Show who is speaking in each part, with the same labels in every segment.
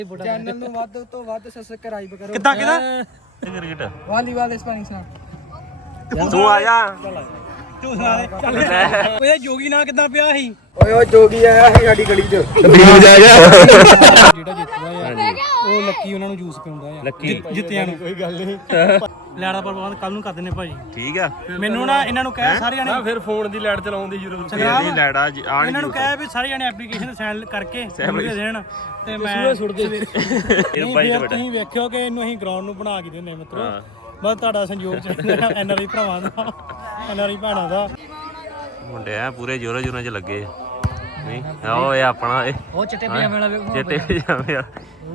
Speaker 1: Channel ਨੂੰ ਵੱਧ ਤੋਂ ਵੱਧ ਸਬਸਕ੍ਰਾਈਬ ਕਰੋ।
Speaker 2: ਕਿੱਦਾਂ
Speaker 3: ਕ੍ਰਿਕਟ
Speaker 1: ਵਾਲੀਬਾਲ ਸਪੈਨਿਸ਼ ਨਾਲ
Speaker 3: ਤੂੰ ਆ ਜਾ
Speaker 2: ਤੂੰ ਸੁਣਾ ਦੇ ਚੱਲ ਓਏ ਜੋਗੀ ਨਾਲ ਕਿੱਦਾਂ ਪਿਆ ਸੀ
Speaker 1: ਓਏ ਉਹ ਜੋਗੀ ਆਇਆ ਸੀ ਸਾਡੀ ਗਲੀ 'ਚ
Speaker 2: ਜਿਹੜਾ ਜਿੱਤਦਾ ਯਾਰ ਉਹ ਲੱਕੀ ਉਹਨਾਂ ਨੂੰ ਜੂਸ ਪਿਉਂਦਾ ਯਾਰ
Speaker 3: ਲੱਕੀ
Speaker 2: ਜਿੱਤਿਆਂ ਨੂੰ ਕੋਈ ਗੱਲ ਨਹੀਂ ਲੈੜਾ ਪ੍ਰਬੰਧ ਕੱਲ ਨੂੰ ਕਰ ਦਿੰਨੇ ਭਾਜੀ
Speaker 3: ਠੀਕ ਆ
Speaker 2: ਮੈਨੂੰ ਨਾ ਇਹਨਾਂ ਨੂੰ ਕਹਿ ਸਾਰੇ ਜਣੇ
Speaker 4: ਫਿਰ ਫੋਨ ਦੀ ਲਾਈਟ ਚਲਾਉਣ ਦੀ ਜ਼ਰੂਰਤ
Speaker 3: ਨਹੀਂ ਲੈੜਾ ਆਣ
Speaker 2: ਇਹਨਾਂ ਨੂੰ ਕਹਿ ਵੀ ਸਾਰੇ ਜਣੇ ਐਪਲੀਕੇਸ਼ਨ ਸਾਈਨ ਕਰਕੇ ਮੈਨੂੰ ਦੇ ਦੇਣ ਤੇ ਮੈਂ
Speaker 3: ਇਹ
Speaker 2: ਨਹੀਂ
Speaker 3: ਬਾਈ
Speaker 2: ਫਿਰ ਤੁਸੀਂ ਵੇਖਿਓ ਕਿ ਇਹਨੂੰ ਅਸੀਂ ਗਰਾਊਂਡ ਨੂੰ ਬਣਾ ਕੇ ਦਿੰਦੇ ਮਿੱਤਰੋ ਬਸ ਤੁਹਾਡਾ ਸੰਯੋਗ ਚਾਹੀਦਾ ਐਨਆਰਆਈ ਭਰਾਵਾਂ ਦਾ ਐਨਆਰਆਈ ਭੈਣਾਂ ਦਾ
Speaker 3: ਮੁੰਡੇ ਆ ਪੂਰੇ ਜੋਰਾਂ ਜੋਰਾਂ 'ਚ ਲੱਗੇ ਨਹੀਂ ਉਹ ਇਹ ਆਪਣਾ ਇਹ
Speaker 2: ਉਹ ਚਿੱਟੇ ਪਜਾਮੇ ਵਾਲਾ ਵੇਖੋ
Speaker 3: ਚਿੱਟੇ ਪਜਾਮੇ ਆ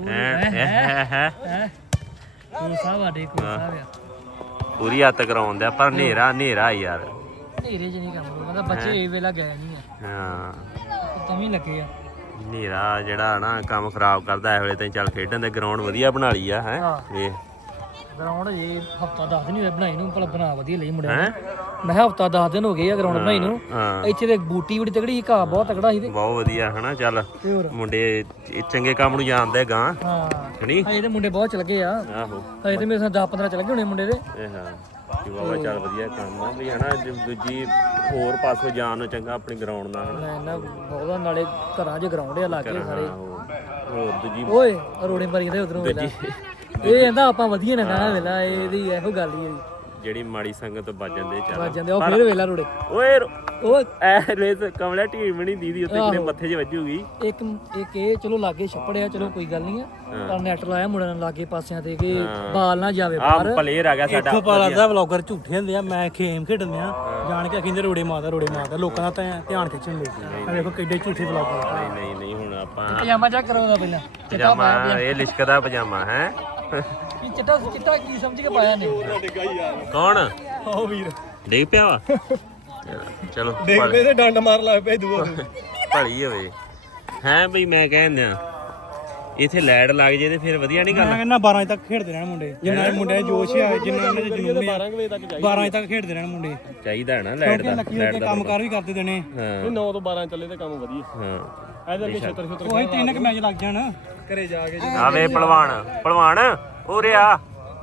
Speaker 3: ਹੈ
Speaker 2: ਕੋਲ ਸਾਹਿਬ ਆਡੇ ਕੋਲ ਸਾਹਿਬ ਆ
Speaker 3: ਪੂਰੀ ਹੱਤ ਕਰਾਉਂਦਾ ਪਰ ਹਨੇਰਾ ਯਾਰ
Speaker 2: ਢੇਰੇ ਚ ਨਹੀਂ ਕੰਮ ਹੁੰਦਾ ਬੱਚੇ ਇਹ ਵੇਲਾ ਗਏ ਨਹੀਂ ਆ
Speaker 3: ਹਾਂ
Speaker 2: ਤਮੀ ਲੱਗੇ ਆ
Speaker 3: ਹਨੇਰਾ ਜਿਹੜਾ ਨਾ ਕੰਮ ਖਰਾਬ ਕਰਦਾ ਇਹ ਵੇਲੇ ਤਾਂ ਚੱਲ ਖੇਡਣ ਦੇ ਗਰਾਊਂਡ ਵਧੀਆ ਬਣਾ ਲਈ ਆ ਹੈ ਵੇਖ
Speaker 2: ਗਰਾਊਂਡ ਇਹ ਹਫਤਾ 10 ਦਿਨ ਹੋਏ ਬਣਾਈ ਨੂੰ ਭਲਾ ਬਣਾ ਵਧੀਆ ਲਈ ਮੁੰਡਿਆਂ ਨੇ ਮੈਂ ਹਫਤਾ 10 ਦਿਨ ਹੋ ਗਏ ਆ ਗਰਾਊਂਡ ਬਣਾਈ ਨੂੰ ਇੱਥੇ ਤੇ ਬੂਟੀ ਬੜੀ ਤਗੜੀ ਘਾਹ ਬਹੁਤ ਤਗੜਾ ਸੀ ਤੇ
Speaker 3: ਬਹੁਤ ਵਧੀਆ ਹਨਾ ਚੱਲ ਮੁੰਡੇ ਚੰਗੇ ਕੰਮ ਨੂੰ ਜਾਣਦੇ ਗਾਂ
Speaker 2: ਹਾਂ
Speaker 3: ਹਣੀ
Speaker 2: ਹਜੇ ਤੇ ਮੁੰਡੇ ਬਹੁਤ ਚਲ ਗਏ ਆ
Speaker 3: ਆਹੋ
Speaker 2: ਹਜੇ ਤੇ ਮੇਰੇ ਸਾਹ 10 15 ਚਲ ਗਏ ਹੋਣੇ ਮੁੰਡੇ ਦੇ
Speaker 3: ਇਹ ਹਾਂ ਕਿ ਬਾਬਾ ਚੱਲ ਵਧੀਆ ਕੰਮ ਆ ਵੀ ਹਨਾ ਦੂਜੀ ਹੋਰ ਪਾਸੋਂ ਜਾਣ ਨੂੰ ਚੰਗਾ ਆਪਣੀ ਗਰਾਊਂਡ ਨਾਲ
Speaker 2: ਮੈਂ ਨਾ ਬਹੁਤਾ ਨਾਲੇ ਘਰਾਂ 'ਚ ਗਰਾਊਂਡ ਆ ਲਾਗੇ ਸਾਰੇ
Speaker 3: ਹੋਰ ਦੂਜੀ
Speaker 2: ਓਏ ਰੋੜੇ ਮਾਰੀ ਜਾਂਦੇ ਉਧਰੋਂ ਵੇਲਾ ਇਹ ਕਹਿੰਦਾ ਆਪਾਂ ਵਧੀਆ ਨਾ ਕਹਾਂ ਵੇਲਾ ਇਹਦੀ ਇਹੋ ਗੱਲ ਹੀ ਹੈ
Speaker 3: ਜਿਹੜੀ ਮਾੜੀ ਸੰਗਤ ਵੱਜ ਜਾਂਦੇ ਚੱਲ
Speaker 2: ਵੱਜ ਜਾਂਦੇ ਉਹ ਫੇਰ ਵੇਲਾ ਰੋੜੇ
Speaker 3: ਓਏ
Speaker 2: ਉਹ
Speaker 3: ਐ ਰੇਸ ਕਮਲਾ ਢੀਮ ਨਹੀਂ ਦੀਦੀ ਉੱਤੇ ਕਿਤੇ ਮੱਥੇ 'ਚ ਵੱਜੂਗੀ
Speaker 2: ਇੱਕ ਇਹ ਚਲੋ ਲਾਗੇ ਛੱਪੜਿਆ ਚਲੋ ਕੋਈ ਗੱਲ ਨਹੀਂ ਆ ਪਰ ਨੈਟ ਲਾਇਆ ਮੁੰਡਿਆਂ ਨੇ ਲਾਗੇ ਪਾਸਿਆਂ ਤੇ ਕਿ ਬਾਲ ਨਾ ਜਾਵੇ ਬਾਹਰ
Speaker 3: ਪਲੇਅਰ ਆ ਗਿਆ ਸਾਡਾ
Speaker 2: ਇੱਥੋਂ ਪਾ ਲੱਗਦਾ ਵਲੌਗਰ ਝੂਠੇ ਹੁੰਦੇ ਆ ਮੈਂ ਖੇਮ ਖੇਡਦੇ ਆ ਜਾਣ ਕੇ ਕਹਿੰਦੇ ਰੋੜੇ ਮਾਰਦਾ ਲੋਕਾਂ ਦਾ ਧਿਆਨ ਖਿੱਚਣ ਲਈ ਆ ਵੇਖੋ ਕਿੱਡੇ ਝੂਠੇ ਵਲੌਗਰ
Speaker 3: ਨਹੀਂ ਹੁਣ ਆਪਾਂ
Speaker 2: ਪਜਾਮਾ ਚੈੱਕ ਕਰੋ ਦਾ ਪਹਿਲਾਂ
Speaker 3: ਪਜਾਮਾ ਇਹ ਲਿਸ਼ਕਦਾ ਪਜਾਮਾ ਹੈ
Speaker 2: ਕੀ ਚਿੱਟਾ ਕੀ ਸਮਝ ਕੇ ਪਾਇਆ ਨੇ
Speaker 3: ਕੌਣ
Speaker 2: ਉਹ ਵੀਰ
Speaker 3: ਡਿੱਗ ਪਿਆ ਵਾ ਚਲੋ
Speaker 4: ਦੇਖ ਪਏ ਤੇ ਡੰਡ ਮਾਰ ਲਾ ਪਏ ਦੂਆ
Speaker 3: ਭਲੀ ਹੋਵੇ ਹੈ ਬਈ ਮੈਂ ਕਹਿੰਦਾ ਇੱਥੇ ਲਾਈਟ ਲੱਗ ਜੇ ਤੇ ਫਿਰ ਵਧੀਆ ਨਹੀਂ ਗੱਲ
Speaker 2: ਮੈਂ ਕਹਿੰਦਾ 12 ਵਜੇ ਤੱਕ ਖੇਡਦੇ ਰਹਿਣ ਮੁੰਡੇ ਜਿੰਨਾ ਮੁੰਡੇ ਜੋਸ਼ ਆ ਜਿੰਨਾ ਉਹਨਾਂ ਦੇ ਜਨੂਨ
Speaker 4: 12 ਵਜੇ ਤੱਕ
Speaker 2: 12 ਵਜੇ ਤੱਕ ਖੇਡਦੇ ਰਹਿਣ ਮੁੰਡੇ
Speaker 3: ਚਾਹੀਦਾ ਨਾ ਲਾਈਟ ਦਾ
Speaker 2: ਲੱਕੀ ਦੇ ਕੰਮ ਕਾਰ ਵੀ ਕਰਦੇ ਦੇਣੇ
Speaker 3: ਹਾਂ
Speaker 4: 9 ਤੋਂ 12 ਚੱਲੇ ਤੇ ਕੰਮ ਵਧੀਆ
Speaker 3: ਹਾਂ
Speaker 4: ਐਦਾਂ ਕਿ ਛੇਤਰ
Speaker 2: ਉਹੀ 3 ਮੈਚ ਲੱਗ ਜਾਣ
Speaker 4: ਘਰੇ ਜਾ ਕੇ
Speaker 3: ਆ ਵੇ ਪਹਿਲਵਾਨ ਉਰੇ ਆ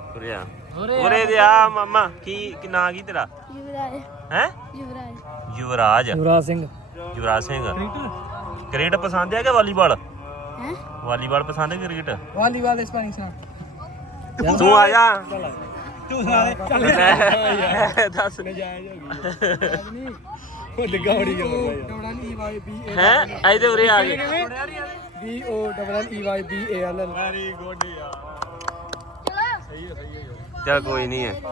Speaker 3: ਉਰੇ ਦੇ ਆ ਮਾਮਾ ਕੀ ਨਾਂ ਕੀ ਤੇਰਾ ਹੈ ਯੁਵਰਾਜ ਸਿੰਘ ਕ੍ਰਿਕਟ ਪਸੰਦ ਹੈ ਕਿ ਵਾਲੀਬਾਲ ਵਾਲੀਬਾਲ ਪਸੰਦ ਹੈ ਕ੍ਰਿਕਟ
Speaker 1: ਵਾਲੀਬਾਲ ਸਪੈਨਿਸ਼ ਨਾਲ
Speaker 3: ਤੂੰ ਆ ਜਾ
Speaker 2: ਤੂੰ ਸੁਣਾ ਦੇ ਚੱਲ
Speaker 3: ਦੱਸ
Speaker 4: ਉਹ ਡਿੱਗਾ ਬੜੀ ਗਿਆ
Speaker 1: WLEYBALL
Speaker 3: ਹੈ ਇਹਦੇ ਉਰੇ ਆ ਗਏ
Speaker 1: BOLLEYBALL
Speaker 4: ਵੈਰੀ ਗੁੱਡ ਯਾਰ
Speaker 3: ਚੱਲ ਕੋਈ ਨਹੀਂ ਹੈ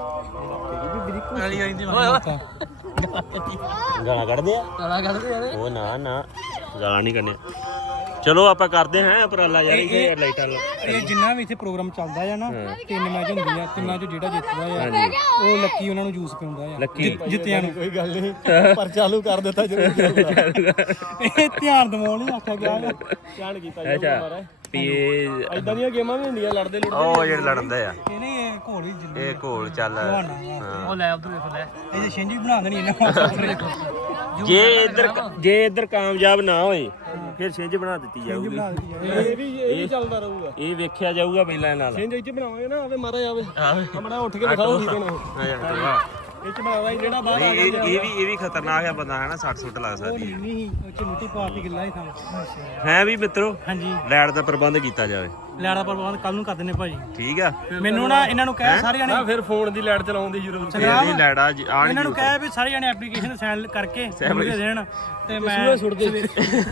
Speaker 3: ਗਾਲਾਂ ਕੱਢਦੇ ਆ ਉਹ ਨਾ ਗਾਲਾਂ ਨਹੀਂ ਕੱਢਣੀਆਂ ਚਲੋ ਆਪਾਂ ਕਰਦੇ ਹਾਂ ਉਪਰਾਲਾ ਯਾਰ ਇਹ ਲਾਈਟਾਂ
Speaker 2: ਇਹ ਜਿੰਨਾ ਵੀ ਇੱਥੇ ਪ੍ਰੋਗਰਾਮ ਚੱਲਦਾ ਆ ਨਾ 3 ਮੈਚ ਹੁੰਦੇ ਆ ਤਿੰਨਾਂ ਚੋਂ ਜਿਹੜਾ ਜਿੱਤਦਾ ਆ ਉਹ ਲੱਕੀ ਉਹਨਾਂ ਨੂੰ ਜੂਸ ਪਿਉਂਦਾ ਆ ਜਿੱਤਿਆਂ ਨੂੰ
Speaker 4: ਕੋਈ ਗੱਲ ਨਹੀਂ ਪਰ ਚਾਲੂ ਕਰ ਦਿੱਤਾ ਜ਼ਰੂਰ
Speaker 2: ਇਹ ਧਿਆਨ ਦਿਵਾਉਣ ਲਈ ਆਖਿਆ ਗਿਆ
Speaker 4: ਧਿਆਨ ਕੀਤਾ ਜੀ
Speaker 3: ਵੀ
Speaker 4: ਇਦਾਂ ਦੀਆਂ ਗੇਮਾਂ ਵੀ ਹੁੰਦੀਆਂ ਲੜਦੇ
Speaker 3: ਉਹ ਜਿਹੜੇ ਲੜਦੇ ਆ
Speaker 2: ਇਹ ਨਹੀਂ ਇਹ ਘੋਲ ਵੀ ਜਿੰਨੇ
Speaker 3: ਇਹ ਘੋਲ ਚੱਲ
Speaker 2: ਉਹ ਲੈ ਉਧਰ ਵੇਖ ਲੈ ਇਹਦੇ ਛਿੰਝ ਵੀ ਬਣਾ ਦੇਣੀ ਇਹਨਾਂ
Speaker 3: ਜੇ ਇੱਧਰ ਕਾਮਯਾਬ ਨਾ ਹੋਏ ਫਿਰ ਛਿੰਝ ਬਣਾ ਦਿੱਤੀ ਜਾਊਗੀ
Speaker 4: ਇਹ ਵੀ ਚੱਲਦਾ ਰਹੂਗਾ
Speaker 3: ਇਹ ਵੇਖਿਆ ਜਾਊਗਾ ਪਹਿਲਾਂ ਨਾਲ
Speaker 4: ਸਿੰਜ ਇੱਥੇ ਬਣਾਵਾਂਗੇ ਨਾ ਆਵੇ ਮਾਰਾ ਆਵੇ ਆਪਣਾ ਉੱਠ ਕੇ ਦਿਖਾਓ ਠੀਕ ਹੋਣਾ ਇਹ ਚ ਬਣਾਵਾ ਜਿਹੜਾ ਬਾਹਰ ਆ ਗਿਆ
Speaker 3: ਇਹ ਵੀ ਖਤਰਨਾਕ ਹੈ ਬੰਦਾ ਹੈ ਨਾ 60 ਸੁੱਟ ਲੱਗ ਸਕਦੀ
Speaker 2: ਨਹੀਂ ਉਹ ਚ ਮਿੱਟੀ ਪਾਤੀ ਗਿੱਲਾ ਹੀ ਥਾਂ
Speaker 3: ਹੈ ਵੀ ਮਿੱਤਰੋ
Speaker 2: ਹਾਂਜੀ
Speaker 3: ਲਾਈਟ ਦਾ ਪ੍ਰਬੰਧ ਕੀਤਾ ਜਾਵੇ
Speaker 2: ਲੈੜਾ ਪ੍ਰਬੰਧ ਕੱਲ ਨੂੰ ਕਰ ਦਿੰਨੇ ਭਾਜੀ
Speaker 3: ਠੀਕ ਆ
Speaker 2: ਮੈਨੂੰ ਨਾ ਇਹਨਾਂ ਨੂੰ ਕਹਿ ਸਾਰੇ ਜਣੇ
Speaker 4: ਫਿਰ ਫੋਨ ਦੀ ਲਾਈਟ ਚਲਾਉਣ ਦੀ ਜ਼ਰੂਰਤ
Speaker 3: ਨਹੀਂ ਲਾਈਟਾ ਆਣ
Speaker 2: ਇਹਨਾਂ ਨੂੰ ਕਹਿ ਵੀ ਸਾਰੇ ਜਣੇ ਐਪਲੀਕੇਸ਼ਨ ਸਾਈਨ ਕਰਕੇ ਮੈਨੂੰ ਦੇ ਦੇਣ ਤੇ ਮੈਂ
Speaker 4: ਸੁੱਟਦੇ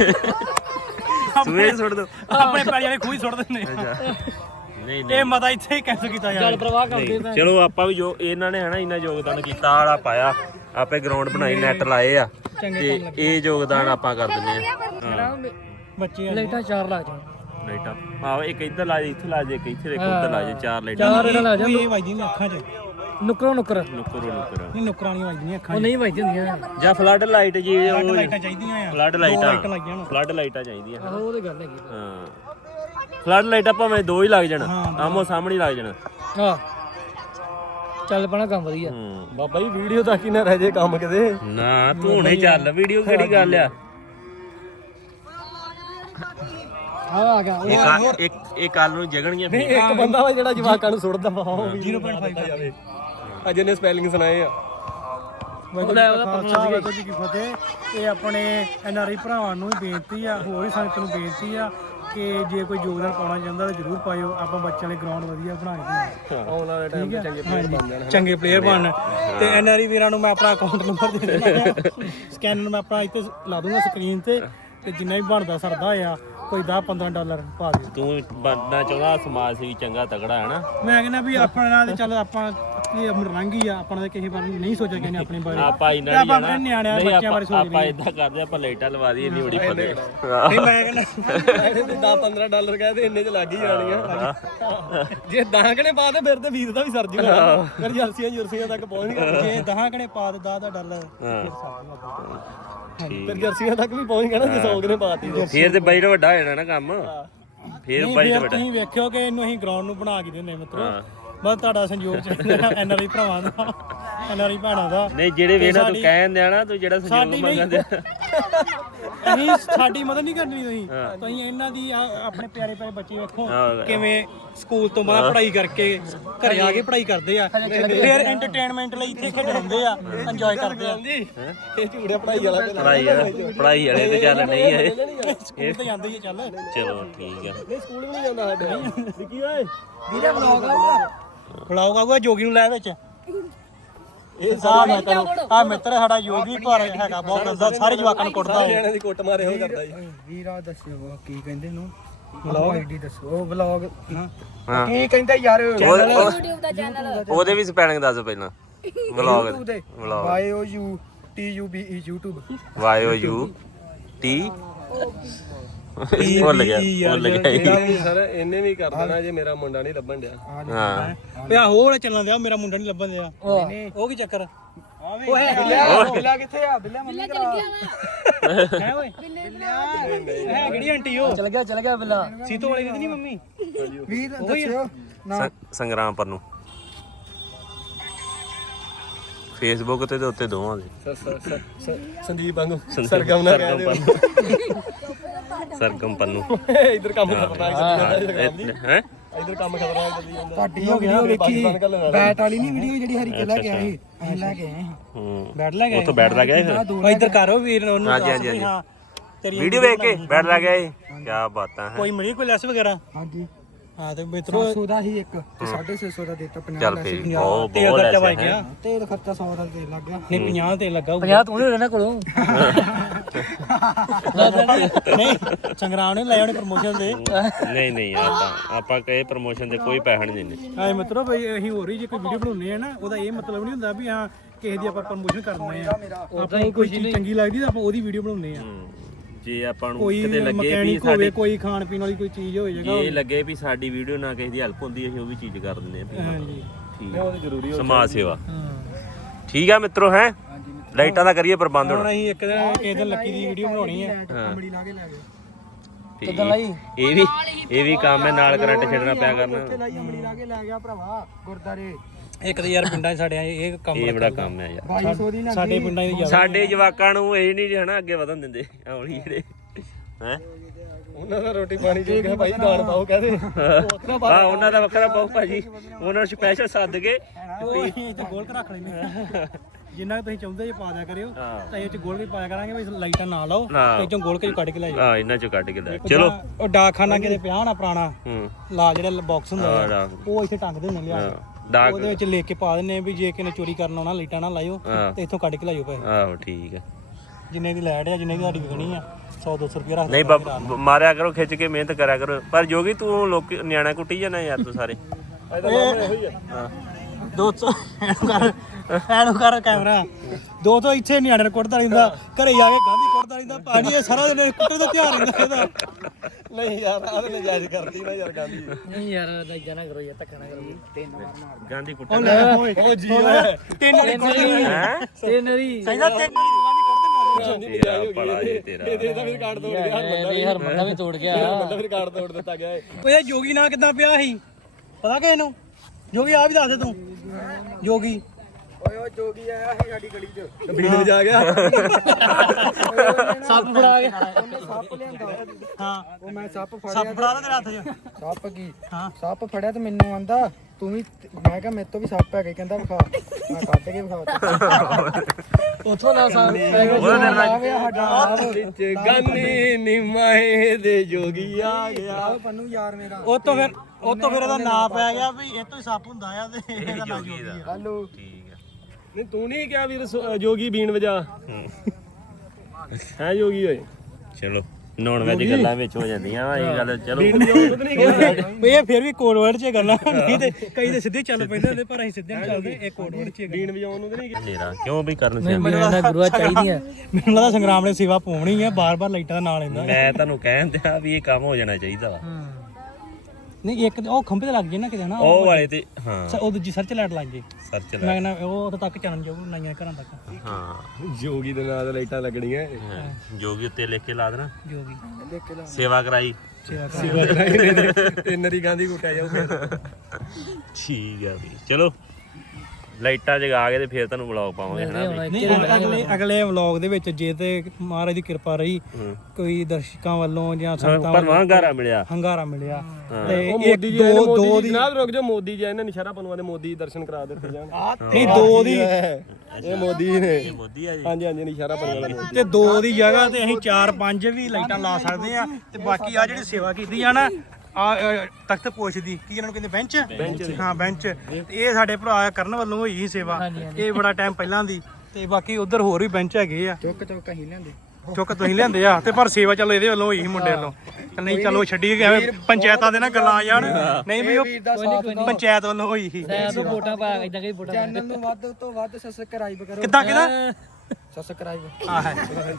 Speaker 3: ਸੂਏ ਸੁੱਟ ਦੋ
Speaker 2: ਆਪਣੇ ਪੈਰੀ ਵਾਲੇ ਖੂਹ ਹੀ ਸੁੱਟ ਦਿੰਦੇ
Speaker 3: ਨਹੀਂ
Speaker 2: ਇਹ ਮਤਾ ਇੱਥੇ ਹੀ ਕੈਂਸਲ ਕੀਤਾ ਜਾਵੇ ਪ੍ਰਵਾਹ ਕਰਦੇ
Speaker 3: ਚਲੋ ਆਪਾਂ ਵੀ ਜੋ ਇਹਨਾਂ ਨੇ ਹਨਾ ਇੰਨਾ ਯੋਗਦਾਨ ਕੀਤਾ ਵਾਲਾ ਪਾਇਆ ਆਪੇ ਗਰਾਊਂਡ ਬਣਾਈ ਨੈਟ ਲਾਏ ਆ ਤੇ ਇਹ ਯੋਗਦਾਨ ਆਪਾਂ ਕਰ ਦਿੰਨੇ ਆ
Speaker 2: ਬੱਚੇ ਲਾਈਟਾਂ 4 ਲਾ ਜਾਣ
Speaker 3: ਲਾਈਟਾਂ ਆਹ ਇੱਕ ਇੱਧਰ ਲਾ ਦੇ ਇੱਥੇ ਲਾ ਦੇ ਇੱਕ ਇੱਥੇ ਦੇਖੋ ਉੱਧਰ ਲਾ ਦੇ 4 ਲਾਈਟਾਂ
Speaker 2: 4 ਲਾ ਜਾਣ ਇਹ ਵੱਜਦੀ ਨੇ ਅੱਖਾਂ 'ਚ ਨੁਕਰੋ
Speaker 3: ਨੁਕਰ
Speaker 2: ਨਹੀਂ ਨੁਕਰਾਣੀਆਂ ਵੱਜਦੀਆਂ ਅੱਖਾਂ 'ਚ ਉਹ ਨਹੀਂ ਵੱਜਦੀ ਹੁੰਦੀਆਂ
Speaker 3: ਜਾਂ ਫਲੱਡ ਲਾਈਟ ਜੀ ਉਹ
Speaker 2: ਲਾਈਟਾਂ ਚਾਹੀਦੀਆਂ ਆ
Speaker 3: ਫਲੱਡ ਲਾਈਟਾਂ ਚਾਹੀਦੀਆਂ
Speaker 2: ਆਹੋ ਉਹਦੇ ਗੱਲ ਹੈਗੀ
Speaker 3: ਹਾਂ ਫਲੱਡ ਲਾਈਟਾਂ ਭਾਵੇਂ 2 ਹੀ ਲੱਗ ਜਾਣ ਆਮੋ ਸਾਹਮਣੇ ਲੱਗ ਜਾਣ
Speaker 2: ਹਾਂ ਚੱਲ ਪਣਾ ਕੰਮ ਵਧੀਆ
Speaker 4: ਬਾਬਾ ਜੀ ਵੀਡੀਓ ਤੱਕ ਹੀ ਨਾ ਰਹਿ ਜੇ ਕੰਮ ਕਿਤੇ
Speaker 3: ਨਾ ਤੂੰ ਹੁਣੇ ਚੱਲ ਵੀਡੀਓ ਕਿਹੜੀ ਗੱਲ ਆ
Speaker 2: ਆ ਗਿਆ
Speaker 3: ਇਹ ਕੱਲ ਨੂੰ ਜਗਣਗੀਆਂ ਫਿਰ।
Speaker 4: ਇੱਕ ਬੰਦਾ ਵਾ ਜਿਹੜਾ ਜਵਾਕਾਂ ਨੂੰ ਸੁੱਟਦਾ ਵਾ ਉਹ 0.5 ਜਾਵੇ ਅੱਜ ਇਹਨੇ ਸਪੈਲਿੰਗ ਸੁਣਾਏ ਆ।
Speaker 1: ਵਾਹਿਗੁਰੂ ਜੀ ਕੀ ਫਤਿਹ। ਇਹ ਆਪਣੇ ਐਨਆਰਆਈ ਭਰਾਵਾਂ ਨੂੰ ਵੀ ਬੇਨਤੀ ਆ, ਹੋਰ ਵੀ ਸੰਗਤ ਨੂੰ ਬੇਨਤੀ ਆ ਕਿ ਜੇ ਕੋਈ ਯੋਗਦਾਨ ਪਾਉਣਾ ਚਾਹੁੰਦਾ ਤਾਂ ਜ਼ਰੂਰ ਪਾਇਓ। ਆਪਾਂ ਬੱਚਿਆਂ ਲਈ ਗਰਾਊਂਡ ਵਧੀਆ ਬਣਾ ਕੇ
Speaker 4: ਆਉਣ ਵਾਲੇ ਟਾਈਮ ਤੇ ਚੰਗੇ ਪਲੇਅਰ ਬਣ ਜਾਣ।
Speaker 1: ਚੰਗੇ ਪਲੇਅਰ ਬਣਨ। ਤੇ ਐਨਆਰਆਈ ਵੀਰਾਂ ਨੂੰ ਮੈਂ ਆਪਣਾ ਅਕਾਊਂਟ ਨੰਬਰ ਦੇ ਦੇਣਾ, ਸਕੈਨਰ ਮੈਂ ਆਪਣਾ ਇੱਥੇ ਲਾ ਦੂੰਗਾ ਸਕਰੀਨ ਤੇ ਜਿੰਨਾ ਵੀ ਬਣਦਾ ਸਰਦਾ ਆ ਕੋਈ $10-15 ਪਾ ਦਿਓ।
Speaker 3: ਤੂੰ ਬਣਨਾ ਚਾਹੁੰਦਾ ਸਮਾਜ ਸੇਵੀ ਚੰਗਾ ਤਗੜਾ ਹੈ ਨਾ।
Speaker 1: ਮੈਂ ਕਹਿੰਦਾ ਵੀ ਆਪਣੇ ਨਾਲ ਚੱਲ ਆਪਾਂ ਇਹ ਰੰਗ ਹੀ ਆ ਆਪਣਾ, ਤਾਂ ਕਿਸੇ ਬਾਰੇ ਨਹੀਂ ਸੋਚਿਆ ਕਿਸੇ ਨੇ ਆਪਣੇ ਬਾਰੇ।
Speaker 3: ਆਪਾਂ ਇਹਨਾਂ
Speaker 1: ਆਪਾਂ
Speaker 3: ਨਹੀਂ
Speaker 1: ਆਪਣੇ ਨਿਆਣਿਆਂ
Speaker 3: ਨਹੀਂ
Speaker 1: ਬੱਚਿਆਂ ਬਾਰੇ ਸੋਚਦੇ
Speaker 3: ਆਪਾਂ ਇਦਾਂ ਕਰਦੇ ਆਪਾਂ ਲਾਈਟਾਂ ਲਵਾ ਦਈਏ ਇੰਨੀ ਬੜੀ ਫਤਿਹ।
Speaker 1: ਨਹੀਂ ਮੈਂ ਕਹਿੰਦਾ
Speaker 4: ਇਹਦੇ $10-15 ਕਹਿੰਦੇ ਇੰਨੇ ਚ ਲੱਗ ਹੀ ਜਾਣੀਆਂ। ਜੇ 10 ਕਣੇ ਪਾ ਦੇ ਫਿਰ ਤੇ ਵੀਰ ਦਾ ਵੀ ਸਰ ਜੂਗਾ। ਫਿਰ ਜਰਸੀਆਂ ਤੱਕ ਪਹੁੰਚ ਗਏ।
Speaker 1: ਜੇ 10 ਕਣੇ ਪਾ ਦੇ $10
Speaker 4: ਫਿਰ ਜਰਸੀਆਂ ਤੱਕ ਵੀ ਪਹੁੰਚ ਗਏ ਨਾ ਜੇ 100 ਕਣੇ ਪਾਤੀ।
Speaker 3: ਫੇਰ ਤੇ ਬਾਈ ਵੱਡਾ ਹੋ ਜਾਣਾ ਨਾ ਕੰਮ। ਫੇਰ ਬਾਈ ਵੱਡਾ।
Speaker 1: ਤੁਸੀਂ ਵੇਖਿਓ ਕਿ ਇਹਨੂੰ ਅਸੀਂ ਗਰਾਊਂਡ ਨੂੰ ਬਣਾ ਕੇ ਦਿੰਦੇ ਮਿੱਤਰੋ। ਬਸ ਤੁਹਾਡਾ ਸੰਯੋਗ ਚਾਹੀਦਾ ਐਨਆਰਆਈ ਭਰਾਵਾਂ ਦਾ, ਐਨਆਰਆਈ ਭੈਣਾਂ ਦਾ।
Speaker 3: ਨਹੀਂ ਜਿਹੜੇ ਵੇਣਾ ਤੂੰ ਕਹਿਣ ਦਿਆ ਨਾ, ਤੂੰ ਜਿਹੜਾ ਸਹਿਯੋਗ ਮੰਗਦੇ
Speaker 1: ਅਸੀਂ ਸਾਡੀ ਮਦਦ ਨਹੀਂ ਕਰਨੀ ਤੁਸੀਂ ਇਹਨਾਂ ਦੀ ਆਪਣੇ ਪਿਆਰੇ ਪਿਆਰੇ ਬੱਚੇ ਵੇਖੋ ਕਿਵੇਂ ਸਕੂਲ ਤੋਂ ਬਾਅਦ ਪੜ੍ਹਾਈ ਕਰਕੇ ਘਰੇ ਆ ਕੇ ਪੜ੍ਹਾਈ ਕਰਦੇ ਆ, ਫਿਰ ਐਂਟਰਟੇਨਮੈਂਟ ਲਈ ਇੱਥੇ ਖੇਡਣ ਆਉਂਦੇ ਆ, ਇੰਜੋਏ ਕਰਦੇ ਆ।
Speaker 4: ਇਹ ਝੂੜਿਆ ਪੜਾਈ ਵਾਲਾ
Speaker 3: ਪੜਾਈ ਵਾਲੇ ਤੇ ਚੱਲ ਨਹੀਂ ਆਏ।
Speaker 1: ਸਕੂਲ ਤੇ ਜਾਂਦੇ ਹੀ ਆ, ਚੱਲ
Speaker 3: ਚਲੋ ਠੀਕ ਆ।
Speaker 4: ਨਹੀਂ ਸਕੂਲ ਵੀ ਨਹੀਂ ਜਾਂਦਾ ਸਾਡੇ। ਵਿੱਕੀ ਓਏ
Speaker 1: ਵੀਰੇ ਬਲੌਗ ਆਊਗਾ ਜੋਗੀ ਨੂੰ ਲੈ ਵਿੱਚ।
Speaker 4: ਇਹ
Speaker 1: ਆ ਮਿੱਤਰ ਸਾਡਾ ਯੋਗੀ ਪਰ ਹੈਗਾ ਬਹੁਤ ਗੰਦਾ, ਸਾਰੇ ਜਵਾਕਾਂ ਨੂੰ ਕੁੱਟਦਾ ਹੈ।
Speaker 4: ਇਹਨਾਂ ਦੀ ਕੁੱਟ ਮਾਰੇ ਹੋ ਕਰਦਾ ਜੀ।
Speaker 1: ਵੀਰਾ ਦੱਸਿਓ ਕੀ ਕਹਿੰਦੇ ਇਹਨੂੰ, ਵਲੌਗ ਆਈਡੀ ਦੱਸੋ। ਵਲੌਗ ਕੀ ਕਹਿੰਦਾ ਯਾਰ?
Speaker 5: YouTube ਦਾ ਚੈਨਲ
Speaker 3: ਉਹਦੇ ਵੀ ਸਪੈਲਿੰਗ ਦੱਸ ਪਹਿਲਾਂ। Vlog vlog
Speaker 1: YOUTUBE YouTube।
Speaker 3: YOUT ਭੁੱਲ ਗਿਆ
Speaker 4: ਸਰ ਇਹਨੇ ਵੀ ਕਰ ਦੇਣਾ ਜੇ ਮੇਰਾ ਮੁੰਡਾ ਨਹੀਂ ਲੱਭਣ ਡਿਆ।
Speaker 3: ਹਾਂ
Speaker 1: ਪਿਆ ਹੋਰ ਚੱਲਣ ਦਿਆ, ਮੇਰਾ ਮੁੰਡਾ ਨਹੀਂ ਲੱਭਣ ਦਿਆ। ਉਹ ਕੀ ਚੱਕਰ? ਬਿੱਲਾ ਕਿੱਥੇ ਆ? ਬਿੱਲਾ ਮੰਮੀ
Speaker 5: ਚਲ ਗਿਆ ਵਾ
Speaker 1: ਹੈ ਓਏ। ਹੈ ਕਿਹੜੀ ਆਂਟੀ ਉਹ?
Speaker 2: ਚਲ ਗਿਆ ਬਿੱਲਾ।
Speaker 1: ਸੀਤੋ ਵਾਲੀ ਦੀ ਨਹੀਂ ਮੰਮੀ? ਵੀਰ ਦੱਸਿਓ
Speaker 3: ਸੰਗਰਾਮ ਨੂੰ ਫੇਸਬੁੱਕ ਤੇ ਉੱਤੇ ਦੋਵਾਂ ਦੇ
Speaker 4: ਸੰਦੀਪ ਵਾਂਗੂ ਸਰਗਮ ਨਾ ਕਹਿ ਦਿਓ।
Speaker 3: ਸਰਗਮ ਪੰਨੂ
Speaker 4: ਇਧਰ ਕੰਮ ਖਤਰਨਾਕ ਚੱਲੀ ਜਾਂਦਾ
Speaker 3: ਹੈ।
Speaker 4: ਇਧਰ ਕੰਮ ਖਤਰਨਾਕ ਚੱਲੀ ਜਾਂਦਾ।
Speaker 1: ਤੁਹਾਡੀ ਉਹ ਵੀਡੀਓ ਵੇਖੀ ਬੈਟ ਵਾਲੀ ਨਹੀਂ ਵੀਡੀਓ ਜਿਹੜੀ ਹਰੀ ਕੇ ਲੈ ਕੇ ਆਏ, ਅਸੀਂ ਲੈ ਕੇ ਆਏ ਬੈਟ ਲੈ ਕੇ।
Speaker 3: ਉੱਥੋਂ ਬੈਠ ਲਾ ਗਿਆ
Speaker 1: ਉਹ ਇੱਧਰ ਕਰੋ ਵੀਰ ਉਹਨੂੰ।
Speaker 3: ਹਾਂਜੀ ਹਾਂਜੀ ਵੀਡੀਓ ਵੇਖ ਕੇ ਬੈਠ ਲਾ ਗਿਆ ਇਹ। ਕੀ ਬਾਤਾਂ ਹੈ।
Speaker 1: ਕੋਈ ਮਿਲੀ ਕੋਈ ਲੈਸ ਵਗੈਰਾ? ਹਾਂਜੀ ਹਾਂ ਤੇ ਮਿੱਤਰੋ 100 ਦਾ ਹੀ ਇੱਕ ਤੇ 650 ਦਾ ਦਿੱਤਾ 50
Speaker 3: ਚੱਲ
Speaker 1: ਲੈਸ।
Speaker 3: ਫੇਰ
Speaker 1: ਤੇਲ
Speaker 3: ਬਹੁਤ
Speaker 1: ਖਰਚਾ
Speaker 3: ਲੈ
Speaker 1: ਵਜ ਗਿਆ, ਤੇਲ ਖਰਚਾ 100 ਦਾ ਤੇਲ ਲੱਗ ਗਿਆ। ਨਹੀਂ 50 ਤੇਲ ਲੱਗਾ
Speaker 2: 50 ਤੂੰ ਨਹੀਂ ਰਹਿਣਾ ਕੋਲੋਂ।
Speaker 1: ਨਹੀਂ ਸੰਗਰਾਮ ਨੇ ਲੈ ਆਉਣੇ ਪ੍ਰਮੋਸ਼ਨ ਦੇ।
Speaker 3: ਨਹੀਂ ਆਪਾਂ ਕਹੇ ਪ੍ਰਮੋਸ਼ਨ ਦੇ ਕੋਈ ਪੈਸਾ ਨਹੀਂ ਦਿੰਦੇ।
Speaker 1: ਹਾਂ ਮਿੱਤਰੋ ਬਈ ਅਸੀਂ ਹੋਰ ਹੀ ਜੇ ਕੋਈ ਵੀਡੀਓ ਬਣਾਉਂਦੇ ਆ ਨਾ, ਉਹਦਾ ਇਹ ਮਤਲਬ ਨਹੀਂ ਹੁੰਦਾ ਵੀ ਹਾਂ ਕਿਸੇ ਦੀ ਆਪਾਂ ਪ੍ਰਮੋਸ਼ਨ ਕਰਨਾ ਆ। ਆਪਾਂ ਨੂੰ ਕੋਈ ਚੀਜ਼ ਚੰਗੀ ਲੱਗਦੀ ਤਾਂ ਆਪਾਂ ਉਹਦੀ ਵੀਡੀਓ ਬਣਾਉਂਦੇ ਆ।
Speaker 3: ਜੇ ਆਪਾਂ ਨੂੰ
Speaker 1: ਕੋਈ
Speaker 3: ਕਿਤੇ ਲੱਗੇ ਵੀ
Speaker 1: ਮਕੈਨਿਕ ਹੋਵੇ, ਕੋਈ ਖਾਣ ਪੀਣ ਵਾਲੀ ਕੋਈ ਚੀਜ਼ ਹੋਵੇ ਜਗਾ।
Speaker 3: ਇਹ ਲੱਗੇ ਵੀ ਸਾਡੀ ਵੀਡੀਓ ਨਾਲ ਕਿਸੇ ਦੀ ਹੈਲਪ ਹੁੰਦੀ, ਅਸੀਂ ਉਹ ਵੀ ਚੀਜ਼ ਕਰ ਦਿੰਦੇ ਆ।
Speaker 1: ਹਾਂਜੀ
Speaker 3: ਠੀਕ ਹੈ, ਜ਼ਰੂਰੀ ਸਮਾਜ ਸੇਵਾ। ਠੀਕ ਆ ਮਿੱਤਰੋ, ਹੈ ਲਾਈਟਾਂ ਦਾ ਕਰੀਏ ਪ੍ਰਬੰਧ ਹੁਣ।
Speaker 1: ਅਸੀਂ ਇੱਕ ਦਿਨ ਕਿਸੇ ਦਿਨ ਲੱਕੀ ਦੀ ਵੀਡੀਓ ਬਣਾਉਣੀ ਹੈ। ਕੰਬੜੀ ਲਾ ਕੇ ਲੈ ਗਏ
Speaker 2: ਕਿੱਦਾਂ ਲਾਈ?
Speaker 3: ਇਹ ਵੀ ਕੰਮ ਹੈ, ਨਾਲ ਕਰੰਟ ਛੱਡਣਾ ਪਿਆ ਕਰਨਾ।
Speaker 1: ਲਾਈ ਅੰਬੜੀ ਲਾ ਕੇ ਲੈ ਗਿਆ ਭਰਾਵਾ ਗੁਰਦਾਰੇ। ਇੱਕ ਤੇ ਯਾਰ ਪਿੰਡਾਂ 'ਚ ਸਾਡੇ ਇਹ ਕੰਮ
Speaker 3: ਇਹ ਬੜਾ ਕੰਮ ਹੈ ਯਾਰ।
Speaker 1: 2200 ਦੀ ਨਾ ਸਾਡੇ ਪਿੰਡਾਂ ਦੀ
Speaker 3: ਸਾਡੇ ਜਵਾਕਾਂ ਨੂੰ ਇਹ ਨਹੀਂ ਹਨਾ ਅੱਗੇ ਵਧਣ ਦਿੰਦੇ ਔਲੀ ਜਿਹੜੇ ਹੈ।
Speaker 4: ਉਹਨਾਂ ਦਾ ਰੋਟੀ ਪਾਣੀ ਜੋਗਾ ਭਾਈ ਦਾਲ ਪਾਓ ਕਹਦੇ।
Speaker 3: ਹਾਂ ਉਹਨਾਂ ਦਾ ਵੱਖਰਾ ਪਾਓ ਭਾਜੀ, ਉਹਨਾਂ ਨੂੰ ਸਪੈਸ਼ਲ ਸੱਦ ਕੇ
Speaker 1: ਉਹ ਅਸੀਂ ਇੱਥੇ ਗੋਲ ਕੇ ਰੱਖ ਲੈਂਦੇ। ਜਿੰਨਾ ਤੁਸੀਂ ਚਾਹੁੰਦੇ ਜੇ ਪਾ ਦਿਆ ਕਰਿਓ, ਤਾਂ ਇਹ 'ਚ ਗੋਲ ਕੇ ਪਾਇਆ ਕਰਾਂਗੇ ਵੀ ਲਾਈਟਾਂ ਨਾ ਲਾਓ, ਤੇ ਚੋਂ ਗੋਲ ਕੇ ਕੱਢ ਕੇ ਲੈ ਜਾਓ।
Speaker 3: ਹਾਂ ਇਹਨਾਂ ਚੋਂ ਕੱਢ ਕੇ ਲੈ ਚਲੋ।
Speaker 1: ਉਹ ਡਾਕਖਾਨਾ ਕਿਤੇ ਪਿਆ ਹੋਣਾ ਪੁਰਾਣਾ, ਲਾ ਜਿਹੜਾ ਬਾਕਸ ਹੁੰਦਾ ਉਹ ਇੱਥੇ ਟੰਗ ਦਿੰਦੇ ਲਿਆ ਕੇ। ਉਹਦੇ ਵਿੱਚ ਲੈ ਕੇ ਪਾ ਦਿੰਦੇ ਵੀ ਜੇ ਕਿਨੇ ਚੋਰੀ ਕਰਨ ਆਉਣਾ ਲਾਈਟਾਂ ਨਾ ਲਾਇਓ, ਤੇ ਇੱਥੋਂ ਕੱਢ ਕੇ ਲਾਇਓ ਪੈਸੇ।
Speaker 3: ਆਹੋ ਠੀਕ ਹੈ।
Speaker 1: ਜਿੰਨੇ ਦੀ ਲਾਈਟ ਆ, ਜਿੰਨੇ ਦੀ ਤੁਹਾਡੀ ਵਿਕਣੀ ਆ, 100-200 ਰੁਪਏ ਰੱਖ
Speaker 3: ਨਹੀਂ ਮਾਰਿਆ ਕਰੋ, ਖਿੱਚ ਕੇ ਮਿਹਨਤ ਕਰਿਆ ਕਰੋ। ਪਰ ਜੋਗੀ ਤੂੰ ਲੋਕ ਨਿਆਣਾ ਕੁੱਟੀ ਜਾਣਾ ਯਾਰ ਤੂੰ ਸਾਰੇ।
Speaker 1: 200 ਐਨੂੰ ਕਰ ਕੈਮਰਾ। 200 ਇੱਥੇ ਨਿਆਣੇ ਨੂੰ ਕੁੱਟਦਾ ਰਹਿੰਦਾ, ਘਰੇ ਜਾ ਕੇ ਗਾਂਧੀ ਕੁੱਟਦਾ ਰਹਿੰਦਾ। ਪਾਣੀ ਇਹ ਸਾਰਾ ਦਿਨ ਕੁੱਟੇ ਦਾ ਧਿਆਨ ਰਹਿੰਦਾ ਇਹਦਾ।
Speaker 4: ਨਹੀਂ ਯਾਰ ਆਹ ਨੇ ਜਾਇਜ਼ ਕਰਦੀ ਨਾ ਯਾਰ ਗਾਂਧੀ।
Speaker 2: ਨਹੀਂ ਯਾਰ ਇਦਾਂ ਨਾ ਕਰੋ ਯਾਰ, ਧੱਕਾ ਨਾ ਕਰੋ।
Speaker 3: ਗਾਂਧੀ ਕੁੱਟਾ
Speaker 1: ਉਹ ਜੀ ਓਏ ਤਿੰਨ
Speaker 3: ਹੈ
Speaker 2: ਤੇਨਰੀ
Speaker 1: ਸਹੀਦਾ ਤਿੰਨ ਗਾਂਧੀ ਕੁੱਟ ਦਿੰਦਾ।
Speaker 3: ਤੇਰਾ ਬੜਾ ਜੀ ਤੇਰਾ।
Speaker 4: ਇਹਦਾ ਵੀ ਰਿਕਾਰਡ ਤੋੜ ਗਿਆ
Speaker 2: ਹਰਮਨ ਵੀ ਤੋੜ ਗਿਆ।
Speaker 4: ਹਰਮਨ ਦਾ ਵੀ ਰਿਕਾਰਡ ਤੋੜ ਦਿੱਤਾ ਗਿਆ ਏ।
Speaker 1: ਓਏ ਜੋਗੀ ਨਾਂ ਕਿੱਦਾਂ ਪਿਆ ਸੀ ਪਤਾ ਕਿਸੇ ਨੂੰ? ਜੋਗੀ ਆ ਵੀ ਦੱਸ ਦੇ ਤੂੰ। ਜੋਗੀ
Speaker 4: ਓਏ ਓ ਜੋਗੀ ਆਇਆ ਸੀ ਸਾਡੀ ਗਲੀ 'ਚ ਬੀਨ ਵਜਾ ਗਿਆ
Speaker 1: ਸੱਪ ਫੜਾ ਗਿਆ
Speaker 6: ਉਹਨੇ ਸੱਪ ਲਿਆਂਦਾ
Speaker 1: ਹਾਂ
Speaker 6: ਉਹ ਮੈਂ ਸੱਪ
Speaker 1: ਸੱਪ
Speaker 6: ਫੜਿਆ
Speaker 1: ਫੜਾ ਲਾ ਤੇਰੇ ਹੱਥ 'ਚ
Speaker 6: ਸੱਪ ਕੀ
Speaker 1: ਹਾਂ
Speaker 6: ਸੱਪ ਫੜਿਆ ਤੇ ਮੈਨੂੰ ਆਂਦਾ ਤੂੰ ਵੀ ਮੈਂ ਕਿਹਾ ਮੇਰੇ ਤੋਂ ਵੀ ਸੱਪ ਹੈਗੇ ਕਹਿੰਦਾ ਵਿਖਾ ਮੈਂ ਕੱਢ ਕੇ ਵਿਖਾ
Speaker 2: ਉੱਥੋਂ ਨਾ ਸਾਹ
Speaker 4: ਵਿੱਚ ਗਾਨੀ ਨਿਮਾਏ ਦੇ ਜੋਗੀ ਆ ਗਿਆ
Speaker 6: ਪੰਨੂ ਯਾਰ ਮੇਰਾ
Speaker 1: ਉਹ ਤੋਂ ਫਿਰ ਇਹਦਾ ਨਾਂ ਪੈ ਗਿਆ ਵੀ ਇਹ ਤੋਂ ਹੀ ਸੱਪ ਹੁੰਦਾ ਆ ਤੇ ਇਹਦਾ ਨਾਂ ਜੋਗੀ ਆ
Speaker 6: ਹੈਲੋ
Speaker 3: ਠੀਕ ਆ
Speaker 4: ਨਹੀਂ ਤੂੰ ਨਹੀਂ ਕਿਹਾ ਵੀਰ ਜੋਗੀ ਬੀਨ ਵਜਾ ਹੈ ਜੋਗੀ ਓਏ
Speaker 3: ਚਲੋ ਨੌਨ ਵੈਜ ਗੱਲਾਂ ਵਿੱਚ ਹੋ ਜਾਂਦੀਆਂ ਵਾ ਇਹ ਗੱਲ ਚਲੋ
Speaker 1: ਬਈ ਇਹ ਫਿਰ ਵੀ ਕੋਡ ਵਰਡ 'ਚ ਗੱਲਾਂ ਨਹੀਂ ਤੇ ਕਈ ਤੇ ਸਿੱਧੇ ਚੱਲ ਪੈਂਦੇ ਹੁੰਦੇ ਪਰ ਅਸੀਂ ਸਿੱਧੇ ਨਹੀਂ ਚੱਲਦੇ ਇਹ ਕੋਡ ਵਰਡ 'ਚ
Speaker 4: ਬੀਨ ਵਜਾਉਣ ਨੂੰ ਤਾਂ ਨਹੀਂ
Speaker 3: ਨੇਰਾ ਕਿਉਂ ਵੀ ਕਰਨ ਸਿਆ
Speaker 2: ਮੈਨੂੰ ਗੁਰੂਆ ਚਾਹੀਦੀਆਂ
Speaker 1: ਮੈਨੂੰ ਲੱਗਦਾ ਸੰਗਰਾਮ ਨੇ ਸੇਵਾ ਪਾਉਣੀ ਆ ਬਾਰ-ਬਾਰ ਲਾਈਟਾਂ ਦਾ ਨਾਂ ਲੈਂਦਾ
Speaker 3: ਮੈਂ ਤੁਹਾਨੂੰ ਕਹਿਣ ਦਿਆ ਵੀ ਇਹ ਕੰਮ ਹੋ ਜਾਣਾ ਚਾਹੀਦਾ ਵਾ
Speaker 1: ਨਹੀਂ ਇੱਕ ਉਹ ਖੰਭੇ ਤੇ ਲੱਗ ਜੇ ਨਾ ਕਿਤੇ ਨਾ
Speaker 3: ਉਹ ਵਾਲੇ ਤੇ ਹਾਂ
Speaker 1: ਉਹ ਦੂਜੀ ਸਰਚ ਲਾਈਟ ਲੱਗ ਜੇ
Speaker 3: ਸਰਚ
Speaker 1: ਮੈਂ ਕਹਿੰਦਾ ਉਹ ਉਦੋਂ ਤੱਕ ਚੱਲਣ ਜਾਊ ਨਾਈਆਂ ਘਰਾਂ ਤੱਕ
Speaker 3: ਹਾਂ
Speaker 4: ਜੋਗੀ ਦੇ ਨਾਂ ਤੇ ਲਾਈਟਾਂ ਲੱਗਣੀਆਂ
Speaker 3: ਜੋਗੀ ਉੱਤੇ ਲਿਖ ਕੇ ਲਾ ਦੇਣਾ
Speaker 1: ਜੋ ਵੀ
Speaker 3: ਸੇਵਾ ਕਰਾਈ
Speaker 4: ਸੇਵਾ ਕਰਾਂਗੇ ਤੇ ਨਰੀ ਗਾਂਧੀ ਕੁੱਟਿਆ ਜਾਊ ਫਿਰ
Speaker 3: ਠੀਕ ਆ ਵੀ ਚਲੋ ਲਾਈਟਾਂ ਜਗਾ ਕੇ ਤੇ ਫਿਰ ਤੁਹਾਨੂੰ ਵਲੌਗ ਪਾਵਾਂਗੇ ਹਨਾ ਵੀ
Speaker 1: ਨਹੀਂ ਅਗਲੇ ਵਲੌਗ ਦੇ ਵਿੱਚ ਜੇ ਤੇ ਮਹਾਰਾਜ ਦੀ ਕਿਰਪਾ ਰਹੀ ਕੋਈ ਦਰਸ਼ਕਾਂ ਵੱਲੋਂ ਜਾਂ ਸੰਗਤਾਂ
Speaker 3: ਪਰ ਵਾਂਗਾਰਾ ਮਿਲਿਆ
Speaker 1: ਹੰਗਾਰਾ ਮਿਲਿਆ ਤੇ
Speaker 4: ਉਹ
Speaker 1: ਇੱਕ
Speaker 4: ਮੋਦੀ ਜੀ
Speaker 1: ਦੋ ਦੀ
Speaker 4: ਜਨਾਬ ਰੁਕ ਜਾ ਮੋਦੀ ਜੀ ਇਹਨਾਂ ਨਿਸ਼ਾਰਾ ਪਨਵਾ ਦੇ ਮੋਦੀ ਦਰਸ਼ਨ ਕਰਾ ਦਿੱਤੇ ਜਾਣ
Speaker 1: ਨਹੀਂ ਦੋ ਦੀ
Speaker 4: ਇਹ ਮੋਦੀ ਨੇ
Speaker 3: ਇਹ ਮੋਦੀ ਆ ਜੀ
Speaker 4: ਹਾਂਜੀ ਹਾਂਜੀ ਨਿਸ਼ਾਰਾ ਪਨਵਾ ਦੇ
Speaker 1: ਤੇ ਦੋ ਦੀ ਜਗ੍ਹਾ ਤੇ ਅਸੀਂ 4-5 ਵੀ ਲਾਈਟਾਂ ਲਾ ਸਕਦੇ ਆ ਤੇ ਬਾਕੀ ਆ ਜਿਹੜੀ ਸੇਵਾ ਕੀਤੀ ਆ ਨਾ ਆ ਤਖਤ ਪੋਸ਼ ਦੀ ਕੀ ਇਹਨਾਂ ਨੂੰ ਕਹਿੰਦੇ ਬੈਂਚ ਹਾਂ ਬੈਂਚ ਤੇ ਇਹ ਸਾਡੇ ਭਰਾ ਕਰਨ ਵੱਲੋਂ ਹੋਈ ਸੀ ਸੇਵਾ ਇਹ ਬੜਾ ਟਾਈਮ ਪਹਿਲਾਂ ਦੀ ਤੇ ਬਾਕੀ ਉਧਰ ਹੋਰ ਵੀ ਬੈਂਚ ਹੈਗੇ ਆ
Speaker 6: ਚੁੱਕ ਅਸੀਂ ਲਿਆਂਦੇ
Speaker 1: ਚੁੱਕ ਤੁਸੀਂ ਲਿਆਂਦੇ ਆ ਤੇ ਪਰ ਸੇਵਾ ਚਲੋ ਇਹਦੇ ਵੱਲੋਂ ਹੋਈ ਸੀ ਮੁੰਡੇ ਵੱਲੋਂ ਚੱਲ ਨਹੀਂ ਚਲੋ ਛੱਡੀ ਕਿ ਐਵੇਂ ਪੰਚਾਇਤਾਂ ਦੇ ਨਾਲ ਗੱਲਾਂ ਆ ਜਾਣ ਨਹੀਂ ਵੀ ਉਹ ਪੰਚਾਇਤ ਵੱਲੋਂ ਹੋਈ ਸੀ
Speaker 2: ਤੂੰ ਵੋਟਾਂ ਪਾ ਇਦਾਂ ਕਈ ਵੋਟਾਂ
Speaker 6: ਚੈਨਲ ਨੂੰ ਵੱਧ ਤੋਂ ਵੱਧ ਸਬਸਕ੍ਰਾਈਬ ਕਰੋ
Speaker 1: ਕਿੱਦਾਂ
Speaker 6: ਸਬਸਕ੍ਰਾਈਬ
Speaker 1: ਆ ਹੈ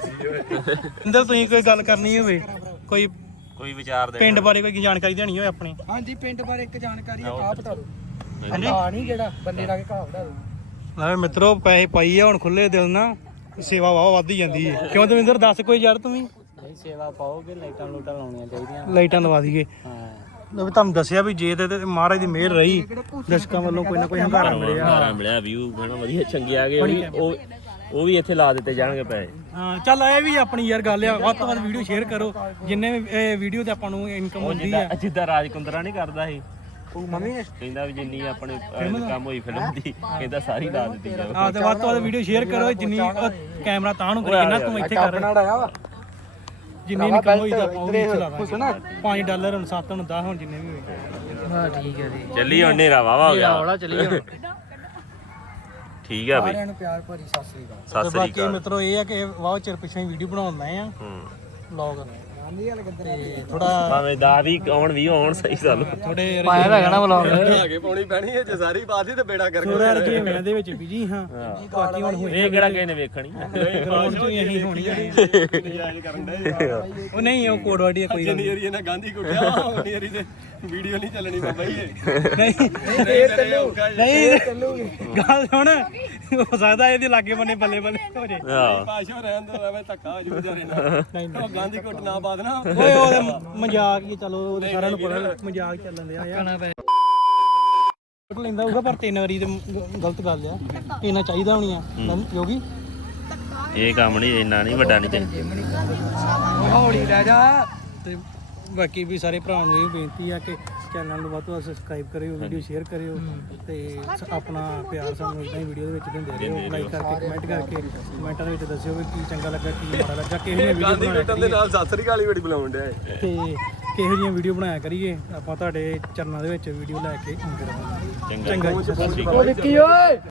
Speaker 1: ਇੰਦਰ ਤੁਸੀਂ ਕੋਈ ਗੱਲ ਕਰਨੀ ਹੋਵੇ
Speaker 3: ਕੋਈ ਵਿਚਾਰ ਦੇ
Speaker 1: ਪਿੰਡ ਬਾਰੇ ਕੋਈ ਜਾਣਕਾਰੀ ਦੇਣੀ ਹੋਵੇ ਆਪਣੀ
Speaker 6: ਹਾਂਜੀ ਪਿੰਡ ਬਾਰੇ ਇੱਕ ਜਾਣਕਾਰੀ ਆਪ ਬਤਾ ਦਿਓ ਹਾਂ ਨਹੀਂ ਜਿਹੜਾ ਬੰਦੇ ਲਾ ਕੇ ਘਾਹ ਬਤਾ ਦਿਓ
Speaker 1: ਲੈ ਮਿੱਤਰੋ ਪੈਸੇ ਪਾਈ ਆ ਹੁਣ ਖੁੱਲੇ ਦਿਲ ਨਾਲ ਸੇਵਾ ਵਾਹ ਵੱਧ ਹੀ ਜਾਂਦੀ ਹੈ ਕਿਉਂ ਦਵਿੰਦਰ ਦੱਸ ਕੋਈ ਯਾਰ ਤੂੰ ਵੀ
Speaker 6: ਸੇਵਾ ਪਾਓਗੇ ਲਾਈਟਾਂ ਲੂਟਾਂ ਲਾਉਣੀਆਂ ਚਾਹੀਦੀਆਂ
Speaker 1: ਲਾਈਟਾਂ ਲਵਾ ਦਈਏ ਲੋ ਵੀ ਤੁਹਾਨੂੰ ਦੱਸਿਆ ਵੀ ਜੇ ਤੇ ਮਹਾਰਾਜ ਦੀ ਮਿਹਰ ਰਹੀ ਦਰਸ਼ਕਾਂ ਵੱਲੋਂ ਕੋਈ ਨਾ ਕੋਈ ਹੰਗਾਰਾ ਮਿਲਿਆ
Speaker 3: ਹੰਗਾਰਾ ਮਿਲਿਆ ਵਿਊ ਬਣਾ ਵਧੀਆ ਚੰਗੇ ਆ ਗਏ ਉਹ ਵੀ ਇੱਥੇ ਲਾ ਦਿੱਤੇ ਜਾਣਗੇ ਪੈਸੇ
Speaker 1: ਹਾਂ ਚੱਲ ਇਹ ਵੀ ਆਪਣੀ ਯਾਰ ਗੱਲ ਆ ਵੱਧ ਤੋਂ ਵੱਧ ਵੀਡੀਓ ਸ਼ੇਅਰ ਕਰੋ ਜਿੰਨੇ ਵੀ ਵੀਡੀਓ ਤੇ ਆਪਾਂ ਨੂੰ ਇਨਕਮ ਹੁੰਦੀ ਆ
Speaker 3: ਜਿੱਦਾਂ ਰਾਜ ਕੁੰਦਰਾ ਨਹੀਂ ਕਰਦਾ ਸੀ
Speaker 1: ਮੰਮੀ ਨੇ
Speaker 3: ਕਹਿੰਦਾ ਵੀ ਜਿੰਨੀ ਆਪਣੇ ਕੰਮ ਹੋਈ ਫਿਲਮ ਦੀ ਕਹਿੰਦਾ ਸਾਰੀ ਲਾ ਦਿੱਤੀ ਜਾਵੇ
Speaker 1: ਹਾਂ ਤੇ ਵੱਧ ਤੋਂ ਵੱਧ ਵੀਡੀਓ ਸ਼ੇਅਰ ਕਰੋ ਜਿੰਨੀ ਕੈਮਰਾ ਤਾਂ ਨੂੰ ਕਰੀ ਜਿੰਨਾ ਤੂੰ ਇੱਥੇ ਕਰ
Speaker 6: ਬਣਾਇਆ ਵਾ
Speaker 1: ਜਿੰਨੀ ਇਨਕਮ ਹੋਈ ਤਾਂ ਆਪਾਂ ਉਹ ਵੀ ਚਲਾਵਾਂਗੇ $5 ਹੁਣ 7 ਹੁਣ 10 ਹੁਣ ਜਿੰਨੇ ਵੀ ਹੋਏ
Speaker 2: ਹਾਂ ਠੀਕ ਹੈ ਜੀ
Speaker 3: ਚੱਲੀ ਹੁਣ ਨੇਰਾ ਵਾਵਾ ਹੋ ਗਿਆ
Speaker 2: ਹੌਲਾ ਚੱਲੀ ਹੁਣ
Speaker 3: ਠੀਕ ਆ ਬਈ
Speaker 6: ਸਾਰਿਆਂ ਨੂੰ ਪਿਆਰ ਭਰੀ ਸਤਿ ਸ੍ਰੀ ਅਕਾਲ
Speaker 3: ਸਤਿ
Speaker 1: ਤੇ
Speaker 3: ਸ੍ਰੀ
Speaker 1: ਬਾਕੀ
Speaker 3: ਅਕਾਲ
Speaker 1: ਮਿੱਤਰੋ ਇਹ ਆ ਕਿ ਵਾਹ ਚਿਰ ਪਿੱਛੇ ਵੀਡੀਓ ਬਣਾਉਂਦਾ ਆ
Speaker 3: ਹੂੰ
Speaker 1: ਵਲੌਗ
Speaker 6: ਗਾਂਧੀ ਵਾਲੇ ਕਿੱਧਰ
Speaker 1: ਤੇ ਥੋੜਾ
Speaker 3: ਭਾਵੇਂ ਦਾ ਵੀ ਆਉਣ ਵੀ ਹੋਣ ਸਹੀ ਗੱਲ
Speaker 1: ਥੋੜੇ
Speaker 2: ਪਾਇਆ ਤਾਂ ਹੈਗਾ ਨਾ ਵਲੌਗ
Speaker 4: ਆਗੇ ਪਾਉਣੀ ਪੈਣੀ ਹੈ ਜੇ ਸਾਰੀ ਬਾਤ ਤੇ ਬੇੜਾ ਕਰ
Speaker 1: ਥੋੜਾ ਰਜੇਵਿਆਂ ਦੇ ਵਿੱਚ ਬਿਜੀ ਹਾਂ ਬਾਕੀ ਹੁਣ ਹੋਈ
Speaker 3: ਇਹ ਕਿਹੜਾ ਕਿਸੇ ਨੇ ਵੇਖਣੀ
Speaker 1: ਗਰਾਊਂਡ ਚ ਹੀ ਅਸੀਂ ਹੋਣੀ ਆ
Speaker 4: ਨਜਾਇਜ਼ ਕਰਨ ਦੇ
Speaker 1: ਉਹ ਨਹੀਂ ਉਹ ਕੋਡ ਵਾਡੀ ਕੋਈ ਗੱਲ
Speaker 4: ਜਿੰਨੀ ਏਰੀ ਇਹਨਾਂ ਗਾਂਧੀ ਕੁੱਟਿਆ ਉਨੀ ਏਰੀ ਤੇ ਵੀਡੀਓ ਨਹੀਂ ਚੱਲਣੀ ਬਾਬਾ ਜੀ
Speaker 1: ਨਹੀਂ ਨਹੀਂ ਗੱਲ ਸੁਣ ਹੋ ਸਕਦਾ ਇਹਦੇ ਲਾਗੇ ਬੰਨੇ ਬੱਲੇ ਬੱਲੇ ਹੋ ਜੇ
Speaker 3: ਹਾਂ
Speaker 4: ਪਾਸ਼ੋ ਰਹਿਣ ਦੋ ਐਵੇਂ ਧੱਕਾ ਹੋ ਜੂ ਵਿਚਾਰੇ ਨਾਲ ਉਹ ਗਾਂਧੀ ਕੁੱਟ ਨਾ ਬਾਦ ਨਾ
Speaker 1: ਓਏ ਉਹਦੇ ਮਜ਼ਾਕ ਹੀ ਚਲੋ ਉਹਦੇ ਸਾਰਿਆਂ ਨੂੰ ਪਤਾ ਮਜ਼ਾਕ ਚੱਲਣ ਦਿਆ ਯਾਰ ਕੁੱਟ ਲੈਂਦਾ ਹੋਊਗਾ ਪਰ 3 ਵਾਰੀ ਤੇ ਗਲਤ ਗੱਲ ਆ ਇਹਨਾਂ ਚਾਹੀਦਾ ਹੋਣੀ ਆ ਯੋਗੀ
Speaker 3: ਇਹ ਕੰਮ ਨਹੀਂ ਇੰਨਾ ਨਹੀਂ ਵੱਡਾ ਨਹੀਂ ਚਾਹੀਦਾ
Speaker 6: ਹੌਲੀ ਲੈ ਜਾ
Speaker 1: ਤੇ ਬਾਕੀ ਵੀ ਸਾਰੇ ਭਰਾਵਾਂ ਨੂੰ ਇਹ ਬੇਨਤੀ ਆ ਕਿ ਚੈਨਲ ਨੂੰ ਵੱਧ ਤੋਂ ਵੱਧ ਸਬਸਕ੍ਰਾਈਬ ਕਰਿਓ ਵੀਡੀਓ ਸ਼ੇਅਰ ਕਰਿਓ ਤੇ ਆਪਣਾ ਪਿਆਰ ਸਾਨੂੰ ਇਦਾਂ ਹੀ ਵੀਡੀਓ ਦੇ ਵਿੱਚ ਦਿੰਦੇ ਰਹੋ ਲਾਈਕ ਕਰਕੇ ਕਮੈਂਟ ਕਰਕੇ ਕਮੈਂਟਾਂ ਦੇ ਵਿੱਚ ਦੱਸਿਓ ਵੀ ਕੀ ਚੰਗਾ ਲੱਗਾ ਕੀ ਮਾੜਾ ਲੱਗਾ ਕਿਹੋ ਜਿਹੀ ਵੀਡੀਓ
Speaker 4: ਗਾਂਧੀ
Speaker 1: ਬਣਾਇਆ
Speaker 4: ਕੁੱਟਣ ਦੇ ਨਾਲ ਸਤਿ ਸ੍ਰੀ ਅਕਾਲ ਹੀ ਬੜੀ ਬੁਲਾਉਣ ਡਿਆ
Speaker 1: ਤੇ ਕਿਹੋ ਜਿਹੀਆਂ ਵੀਡੀਓ ਬਣਾਇਆ ਕਰੀਏ ਆਪਾਂ ਤੁਹਾਡੇ ਚਰਨਾਂ ਦੇ ਵਿੱਚ ਵੀਡੀਓ ਲੈ ਕੇ ਆਉਂਦੇ ਰਹਾਂਗੇ
Speaker 3: ਚੰਗਾ
Speaker 1: ਚੰਗਾ ਜੀ, ਸਤਿ ਸ਼੍ਰੀ ਅਕਾਲ।
Speaker 6: ਓ ਵਿੱਕੀ ਓਏ